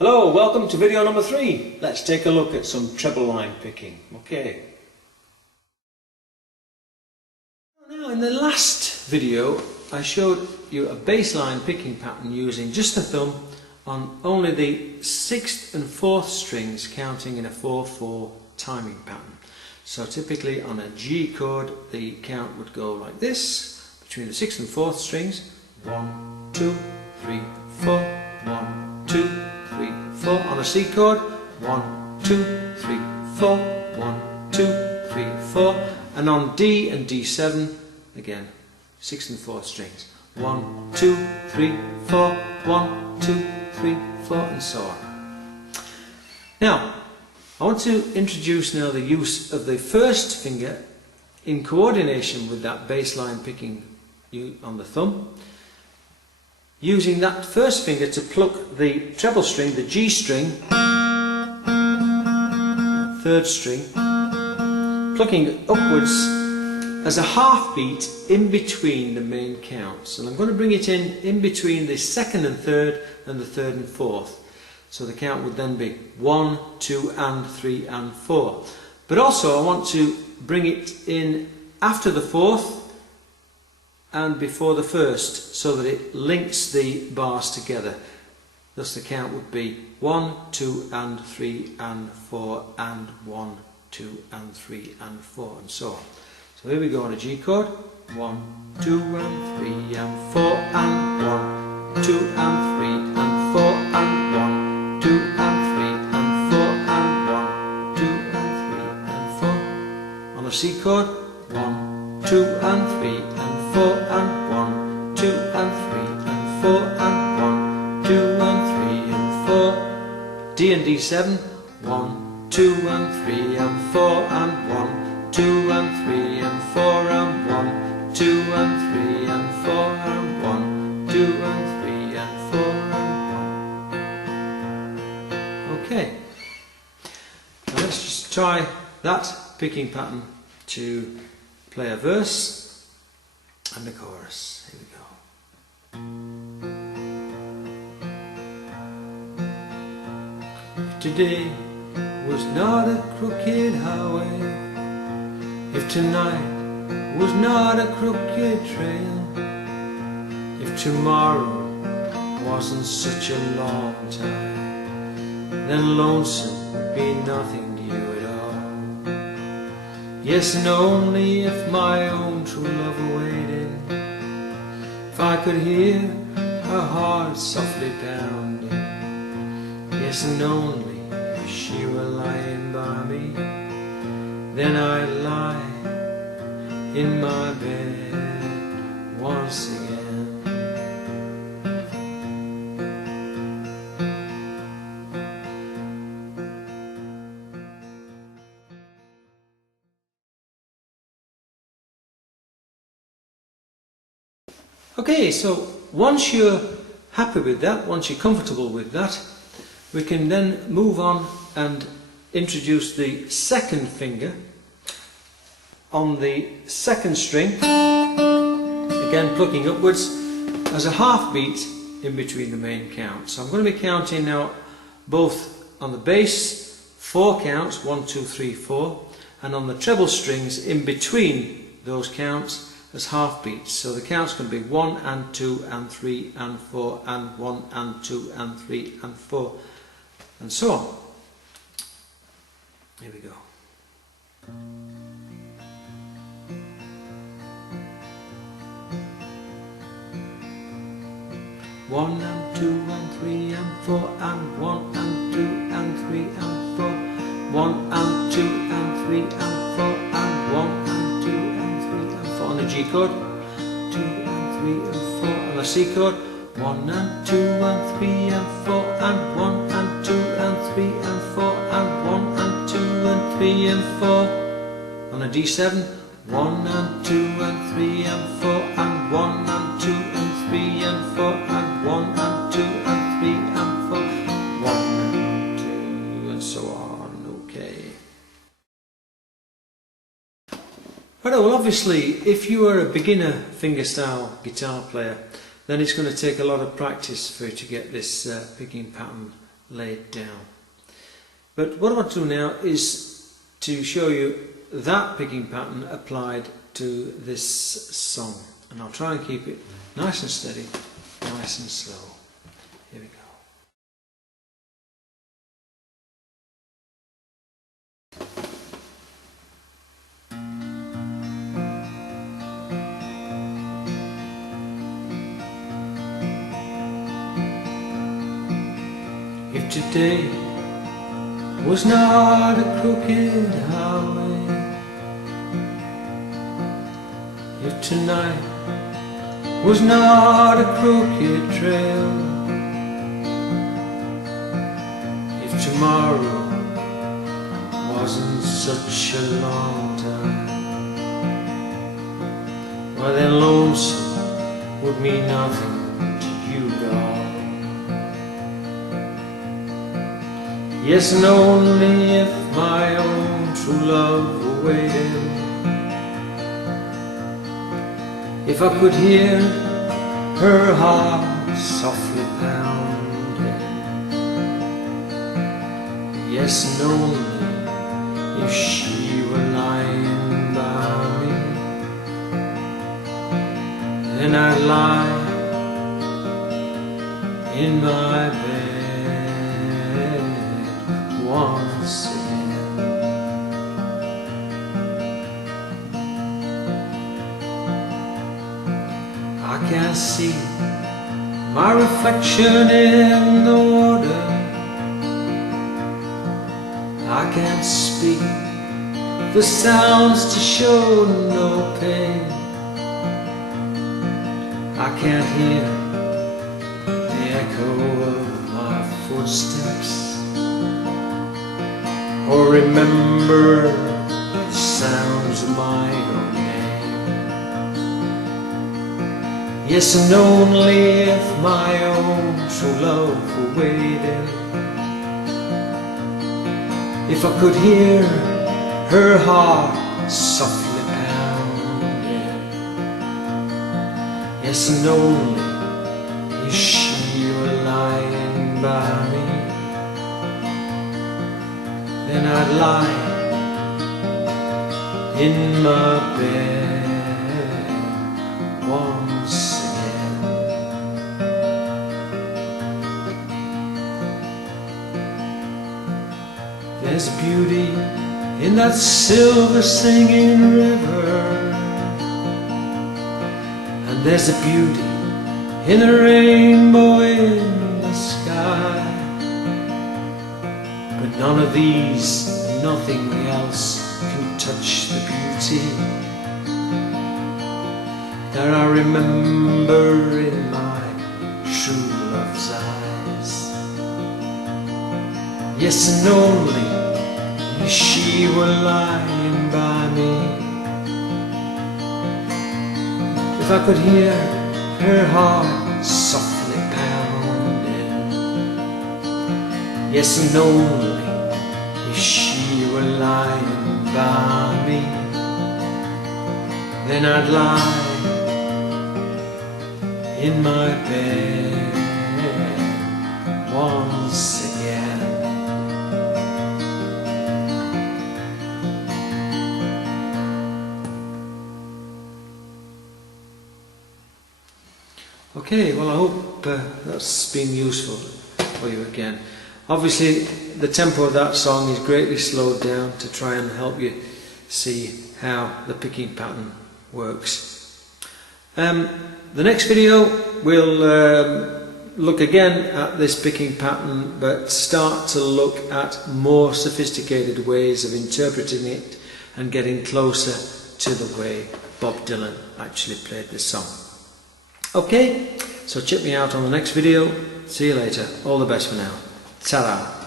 Hello, welcome to video number 3. Let's take a look at some treble line picking. Okay. Now in the last video I showed you a baseline picking pattern using just the thumb on only the 6th and 4th strings, counting in a 4/4 timing pattern. So typically on a G chord the count would go like this, between the 6th and 4th strings. 1, 2, 3, 4, 1, 2, 3, 4. On a C chord, 1, 2, 3, 4, 1, 2, 3, 4. And on D and D7, again, 6th and 4th strings. 1, 2, 3, 4, 1, 2, 3, 4, and so on. Now, I want to introduce now the use of the first finger in coordination with that baseline picking on the thumb, using that first finger to pluck the treble string, the G string, 3rd string, plucking it upwards as a half beat in between the main counts. And I'm going to bring it in between the 2nd and 3rd and the 3rd and 4th. So the count would then be 1, 2 and 3 and 4. But also I want to bring it in after the 4th and before the 1st, so that it links the bars together. Thus the count would be 1, 2 and 3 and 4 and 1, 2 and 3 and 4 and so on. So here we go on a G chord. 1, 2 and 3 and 4 and 1, 2 and 3 and 4 and 1, 2 and 3 and 4 and 1, 2 and 3 and 4. On a C chord, 1, 2 and 3 and 4 and 1, 2 and 3 and 4 and 1, 2 and 3 and 4. D and D7, 1, 2 and 3 and 4 and 1, 2 and 3 and 4 and 1, 2 and 3 and 4 and 1, 2 and 3 and 4 and 1. Okay. Now let's just try that picking pattern to play a verse and the chorus. Here we go. If today was not a crooked highway, if tonight was not a crooked trail, if tomorrow wasn't such a long time, then lonesome would be nothing to you at all. Yes, and only if my own true love awaited, if I could hear her heart softly pounding, yes, and only if she were lying by me, then I'd lie in my bed once again. Okay, so once you're happy with that, once you're comfortable with that, we can then move on and introduce the second finger on the 2nd string, again plucking upwards as a half beat in between the main counts. So I'm going to be counting now both on the bass 4 counts, 1, 2, 3, 4, and on the treble strings in between those counts as half beats. So the counts can be 1 and 2 and 3 and 4 and 1 and 2 and 3 and 4 and so on. Here we go. 1 and 2 and 3 and 4 and 1 and 2 and 3 and 4, 1 and 2 and 3 and 4 and 1 and 2 and 3 and 4 on a G chord, 2 and 3 and 4 on a C chord, 1 and 2 and 3 and 4 and 1 and 2 and 3 and 4 and 1 and 2 and 3 and 4 on a D7, 1 and 2 and 3 and 4 and 1 and 2 and 3 and 4 and 1 and 2 and 3 and 4, 1 and 2 and so on. Okay. Right, well obviously if you are a beginner fingerstyle guitar player, then it's going to take a lot of practice for you to get this picking pattern laid down. But what I want to do now is to show you that picking pattern applied to this song, and I'll try and keep it nice and steady, nice and slow. Here we go. If today was not a crooked highway, if tonight was not a crooked trail, if tomorrow wasn't such a long time, well then lonesome would mean nothing to you, doll. Yes, and only if my own true love were waiting, if I could hear her heart softly pounding. Yes, and only if she were lying by me, then I'd lie in my bed once again. I can't see my reflection in the water, I can't speak the sounds to show no pain, I can't hear the echo of my footsteps, or remember the sounds of my own name. Yes, and only if my own true love were waiting, if I could hear her heart softly pounding. Yes, and only if she were lying by me, then I'd lie in my bed once again. There's beauty in that silver singing river, and there's a beauty in a rainbow in the sky. But none of these, nothing else can touch the beauty that I remember in my true love's eyes. Yes, and only if she were lying by me, if I could hear her heart softly pounding. Yes, and only if she were lying by me, then I'd lie in my bed once again. Okay, well I hope that's been useful for you again. Obviously the tempo of that song is greatly slowed down to try and help you see how the picking pattern works. The next video we'll look again at this picking pattern, but start to look at more sophisticated ways of interpreting it and getting closer to the way Bob Dylan actually played this song. Okay, so check me out on the next video. See you later. All the best for now. Ta-ra.